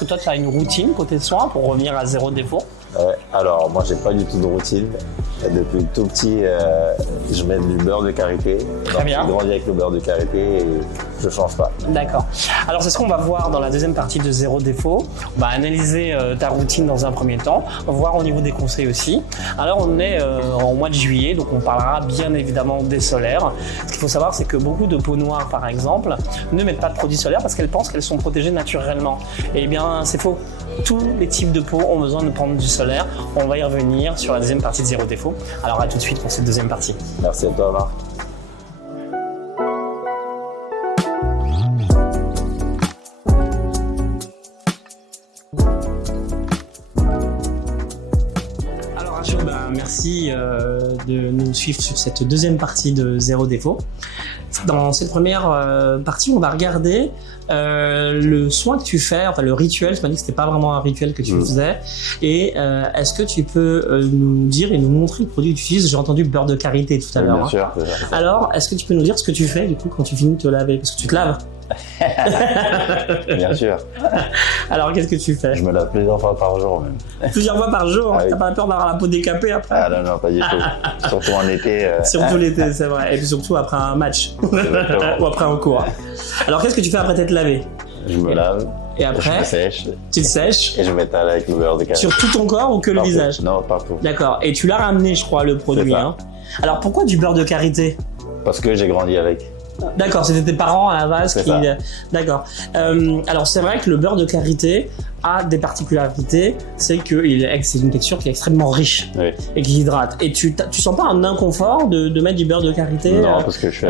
que toi, tu as une routine côté soins pour revenir à zéro défaut? Alors, moi, j'ai pas du tout de routine. Depuis tout petit, je mets du beurre de karité. Très bien. J'ai grandi avec le beurre de karité et je change pas. D'accord. Alors, c'est ce qu'on va voir dans la deuxième partie de Zéro Défaut. On va analyser ta routine dans un premier temps. On va voir au niveau des conseils aussi. Alors, on est en mois de juillet, donc on parlera bien évidemment des solaires. Ce qu'il faut savoir, c'est que beaucoup de peaux noires, par exemple, ne mettent pas de produits solaires parce qu'elles pensent qu'elles sont protégées naturellement. Eh bien, c'est faux. Tous les types de peau ont besoin de prendre du solaire. On va y revenir sur la deuxième partie de Zéro Défaut. Alors, à tout de suite pour cette deuxième partie. Merci à toi, Marc. Merci de nous suivre sur cette deuxième partie de Zéro Défaut. Dans cette première partie, on va regarder le soin que tu fais, enfin le rituel. Tu m'as dit que c'était pas vraiment un rituel que tu faisais. Et est-ce que tu peux nous dire et nous montrer le produit que tu utilises? J'ai entendu beurre de karité tout à l'heure. Bien sûr. Alors, est-ce que tu peux nous dire ce que tu fais du coup quand tu finis de te laver? Parce que tu te laves. Bien sûr. Alors, qu'est-ce que tu fais? Je me lave plusieurs fois par jour même. Plusieurs fois par jour? Ah oui. T'as pas peur d'avoir la peau décapée après? Ah non, pas du tout. Surtout en été. Surtout l'été, c'est vrai. Et puis surtout après un match. Ou après un cours. Alors, qu'est-ce que tu fais après t'être lavé? Je me lave. Et après, je me sèche. Tu te sèches? Et je m'étale avec le beurre de karité. Sur tout ton corps ou que le Partout. visage? Non, partout. D'accord. Et tu l'as ramené, je crois, le produit. C'est ça. Hein. Alors, pourquoi du beurre de karité? Parce que j'ai grandi avec. D'accord, c'était tes parents à la base C'est qui... ça. D'accord. Alors, c'est vrai que le beurre de karité a des particularités. C'est c'est une texture qui est extrêmement riche Oui. et qui hydrate. Et tu sens pas un inconfort de mettre du beurre de karité? Non, parce que je suis